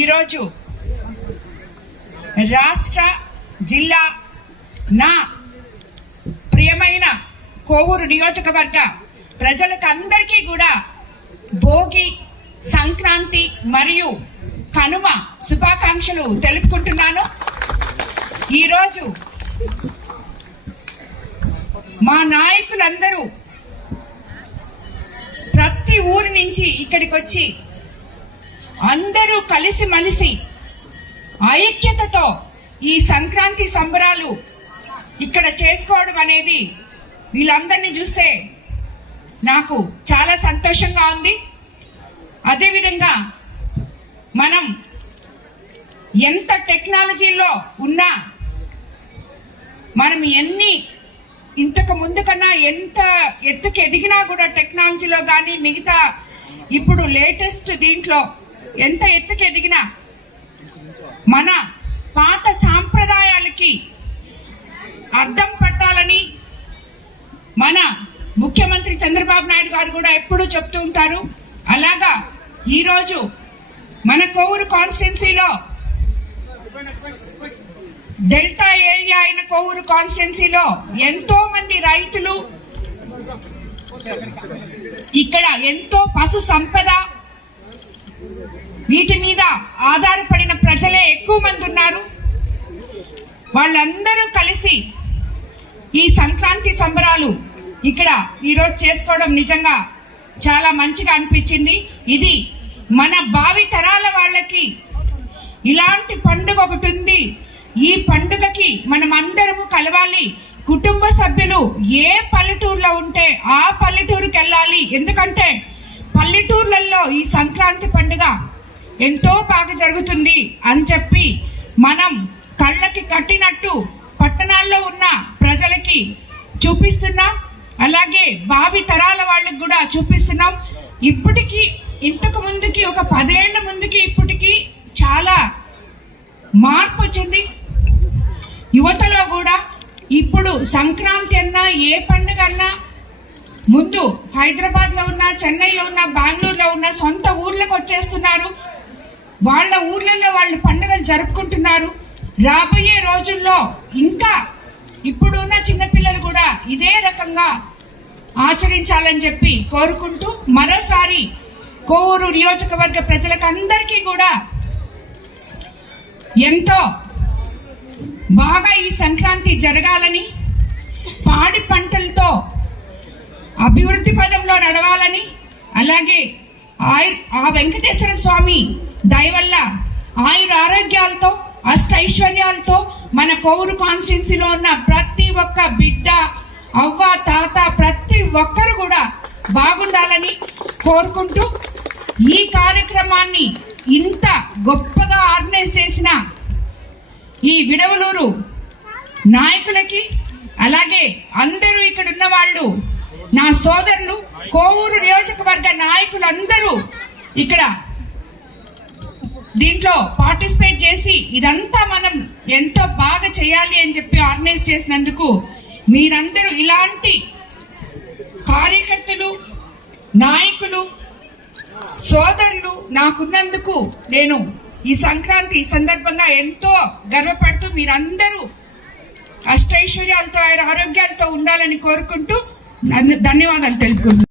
ఈరోజు రాష్ట్ర జిల్లా నా ప్రియమైన కోవూరు నియోజకవర్గ ప్రజలకు అందరికీ కూడా భోగి సంక్రాంతి మరియు కనుమ శుభాకాంక్షలు తెలుపుకుంటున్నాను. ఈరోజు మా నాయకులందరూ ప్రతి ఊరి నుంచి ఇక్కడికి వచ్చి అందరూ కలిసి మలిసి ఐక్యతతో ఈ సంక్రాంతి సంబరాలు ఇక్కడ చేసుకోవడం అనేది వీళ్ళందరినీ చూస్తే నాకు చాలా సంతోషంగా ఉంది. అదేవిధంగా మనం ఎంత టెక్నాలజీలో ఉన్నా మనం ఎన్ని ఇంతకు ముందు కన్నా ఎంత ఎత్తుకు ఎదిగినా కూడా టెక్నాలజీలో కానీ మిగతా ఇప్పుడు లేటెస్ట్ దీంట్లో ఎంత ఎత్తుకు ఎదిగినా మన పాత సాంప్రదాయాలకి అర్థం పట్టాలని మన ముఖ్యమంత్రి చంద్రబాబు నాయుడు గారు కూడా ఎప్పుడూ చెప్తూ ఉంటారు. అలాగా ఈరోజు మన కోవూరు కాన్స్టిట్యున్సీలో డెల్టా ఏరియా అయిన కోవూరు కాన్స్టిట్యున్సీలో ఎంతో మంది రైతులు ఇక్కడ ఎంతో పశు సంపద వీటి మీద ఆధారపడిన ప్రజలే ఎక్కువ మంది ఉన్నారు. వాళ్ళందరూ కలిసి ఈ సంక్రాంతి సంబరాలు ఇక్కడ ఈరోజు చేసుకోవడం నిజంగా చాలా మంచిగా అనిపించింది. ఇది మన భావి తరాల వాళ్ళకి ఇలాంటి పండుగ ఒకటి ఉంది. ఈ పండుగకి మనం అందరము కలవాలి. కుటుంబ సభ్యులు ఏ పల్లెటూరులో ఉంటే ఆ పల్లెటూరుకి వెళ్ళాలి. ఎందుకంటే పల్లెటూర్లలో ఈ సంక్రాంతి పండుగ ఎంతో బాగా జరుగుతుంది అని చెప్పి మనం కళ్ళకి కట్టినట్టు పట్టణాల్లో ఉన్న ప్రజలకి చూపిస్తున్నాం. అలాగే భావి తరాల వాళ్ళకి కూడా చూపిస్తున్నాం. ఇప్పటికి ఇంతకు ముందుకి ఒక పదేళ్ళ ముందుకి ఇప్పటికి చాలా మార్పు వచ్చింది. యువతలో కూడా ఇప్పుడు సంక్రాంతి అన్నా ఏ పండుగ అన్నా ముందు హైదరాబాద్లో ఉన్న చెన్నైలో ఉన్న బెంగళూరులో ఉన్న సొంత ఊర్లకు వచ్చేస్తున్నారు. వాళ్ళ ఊర్లలో వాళ్ళు పండుగలు జరుపుకుంటున్నారు. రాబోయే రోజుల్లో ఇంకా ఇప్పుడున్న చిన్నపిల్లలు కూడా ఇదే రకంగా ఆచరించాలని చెప్పి కోరుకుంటూ మరోసారి కోవూరు నియోజకవర్గ ప్రజలకు అందరికీ కూడా ఎంతో బాగా ఈ సంక్రాంతి జరగాలని పాడి పంటలతో అభివృద్ధి పదంలో నడవాలని అలాగే ఆ వెంకటేశ్వర స్వామి దయవల్ల ఆయుర ఆరోగ్యాలతో అష్టైశ్వర్యాలతో మన కోవూరు కాన్స్టిట్యున్సీలో ఉన్న ప్రతి ఒక్క బిడ్డ అవ్వ తాత ప్రతి ఒక్కరు కూడా బాగుండాలని కోరుకుంటూ ఈ కార్యక్రమాన్ని ఇంత గొప్పగా ఆర్గనైజ్ చేసిన ఈ విడవలూరు నాయకులకి అలాగే అందరూ ఇక్కడ ఉన్న వాళ్ళు నా సోదరులు కోవూరు నియోజకవర్గ నాయకులు అందరూ ఇక్కడ దీంట్లో పార్టిసిపేట్ చేసి ఇదంతా మనం ఎంతో బాగా చేయాలి అని చెప్పి ఆర్గనైజ్ చేసినందుకు మీరందరూ ఇలాంటి కార్యకర్తలు నాయకులు సోదరులు నాకున్నందుకు నేను ఈ సంక్రాంతి సందర్భంగా ఎంతో గర్వపడుతూ మీరందరూ అష్టైశ్వర్యాలతో ఆరోగ్యాలతో ఉండాలని కోరుకుంటూ ధన్యవాదాలు తెలుపుకుంటున్నాను.